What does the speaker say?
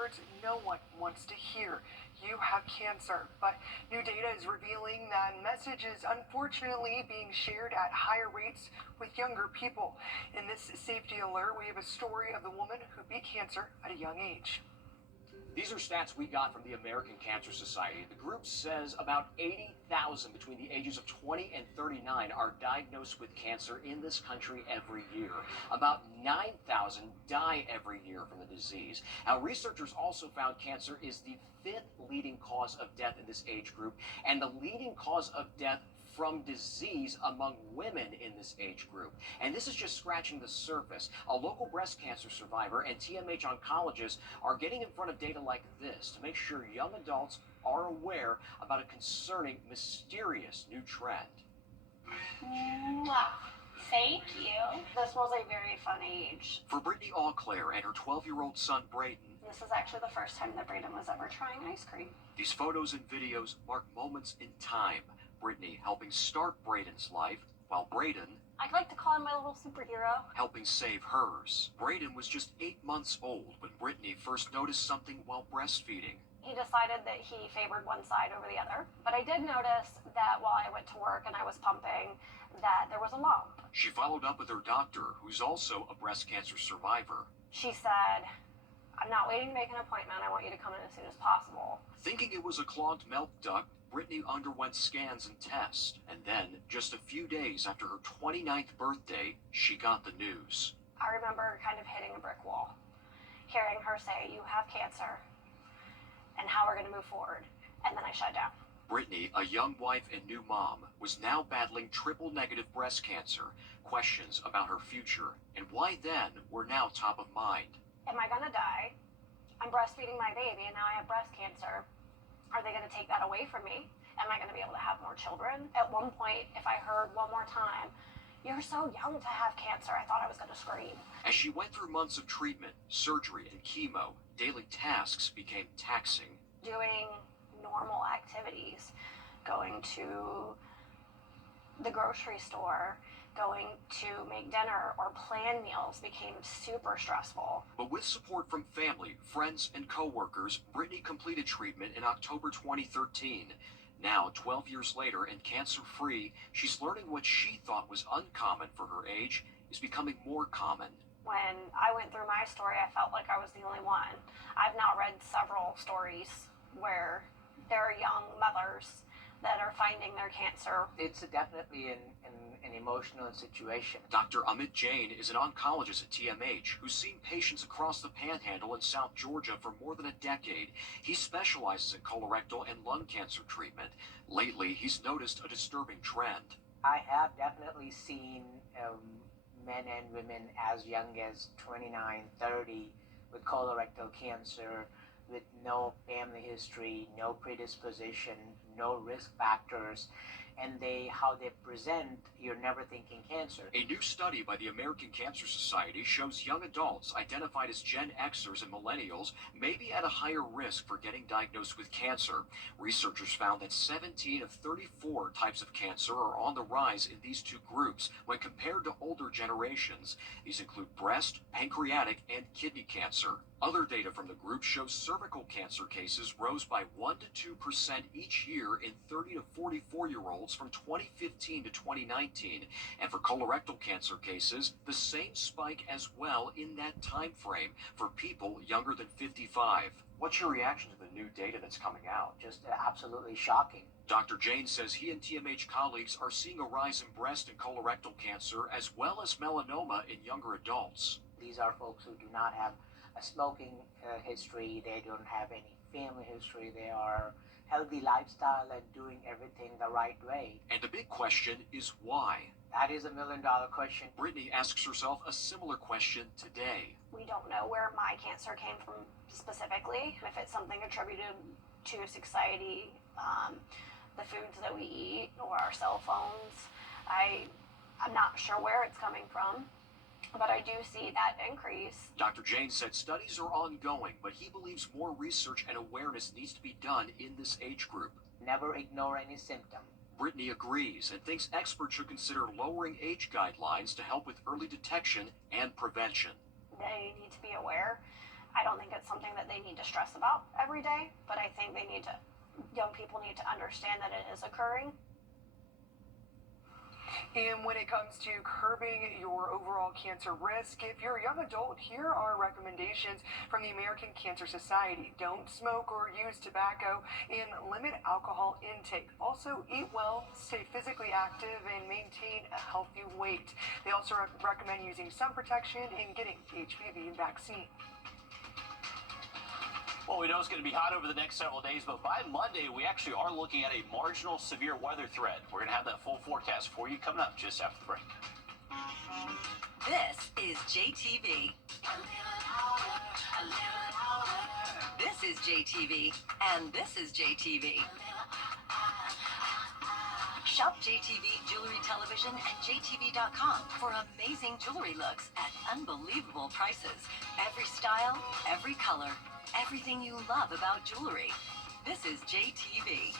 words no one wants to hear. You have cancer. But new data is revealing that message is unfortunately being shared at higher rates with younger people. In this safety alert, we have a story of the woman who beat cancer at a young age. These are stats we got from the American Cancer Society. The group says about 80,000 between the ages of 20 and 39 are diagnosed with cancer in this country every year. About 9,000 die every year from the disease. Now, researchers also found cancer is the fifth leading cause of death in this age group and the leading cause of death from disease among women in this age group. And this is just scratching the surface. A local breast cancer survivor and TMH oncologists are getting in front of data like this to make sure young adults are aware about a concerning, mysterious new trend. Thank you. This was a very fun age. For Brittany Auclair and her 12-year-old son, Braden, this is actually the first time that Braden was ever trying ice cream. These photos and videos mark moments in time. Brittany helping start Braden's life, while Braden, I'd like to call him my little superhero, helping save hers. Braden was just 8 months old when Brittany first noticed something while breastfeeding. He decided that he favored one side over the other, but I did notice that while I went to work and I was pumping, that there was a lump. She followed up with her doctor, who's also a breast cancer survivor. She said, I'm not waiting to make an appointment. I want you to come in as soon as possible. Thinking it was a clogged milk duct, Brittany underwent scans and tests, and then, just a few days after her 29th birthday, she got the news. I remember kind of hitting a brick wall, hearing her say, you have cancer, and how we're going to move forward, and then I shut down. Brittany, a young wife and new mom, was now battling triple-negative breast cancer. Questions about her future and why then were now top of mind. Am I going to die? I'm breastfeeding my baby, and now I have breast cancer. Are they going to take that away from me? Am I going to be able to have more children? At one point, if I heard one more time, you're so young to have cancer, I thought I was going to scream. As she went through months of treatment, surgery, and chemo, daily tasks became taxing. Doing normal activities, going to the grocery store, going to make dinner or plan meals became super stressful. But with support from family, friends, and co-workers, Brittany completed treatment in October 2013. Now, 12 years later and cancer-free, she's learning what she thought was uncommon for her age is becoming more common. When I went through my story, I felt like I was the only one. I've now read several stories where there are young mothers that are finding their cancer. It's definitely an emotional situation. Dr. Amit Jain is an oncologist at TMH who's seen patients across the Panhandle in South Georgia for more than a decade. He specializes in colorectal and lung cancer treatment. Lately, he's noticed a disturbing trend. I have definitely seen men and women as young as 29, 30 with colorectal cancer, with no family history, no predisposition, no risk factors, and how they present, you're never thinking cancer. A new study by the American Cancer Society shows young adults identified as Gen Xers and millennials may be at a higher risk for getting diagnosed with cancer. Researchers found that 17 of 34 types of cancer are on the rise in these two groups when compared to older generations. These include breast, pancreatic, and kidney cancer. Other data from the group shows cervical cancer cases rose by 1 to 2% each year in 30 to 44-year-olds from 2015 to 2019. And for colorectal cancer cases, the same spike as well in that time frame for people younger than 55. What's your reaction to the new data that's coming out? Just absolutely shocking. Dr. Jain says he and TMH colleagues are seeing a rise in breast and colorectal cancer as well as melanoma in younger adults. These are folks who do not have a smoking history, they don't have any family history, they are healthy lifestyle and doing everything the right way. And the big question is why? That is $1 million question. Brittany asks herself a similar question today. We don't know where my cancer came from specifically, if it's something attributed to society, the foods that we eat, or our cell phones. I'm not sure where it's coming from, but I do see that increase. Dr. Jain said studies are ongoing, but he believes more research and awareness needs to be done in this age group. Never ignore any symptom. Brittany agrees and thinks experts should consider lowering age guidelines to help with early detection and prevention. They need to be aware I don't think it's something that they need to stress about every day, but I think young people need to understand that it is occurring. And when it comes to curbing your overall cancer risk, if you're a young adult, here are recommendations from the American Cancer Society. Don't smoke or use tobacco and limit alcohol intake. Also, eat well, stay physically active, and maintain a healthy weight. They also recommend using sun protection and getting the HPV vaccine. Well, we know it's going to be hot over the next several days, but by Monday, we actually are looking at a marginal severe weather threat. We're going to have that full forecast for you coming up just after the break. This is JTV. This is JTV, and this is JTV. Shop JTV Jewelry Television at JTV.com for amazing jewelry looks at unbelievable prices. Every style, every color, everything you love about jewelry. This is JTV.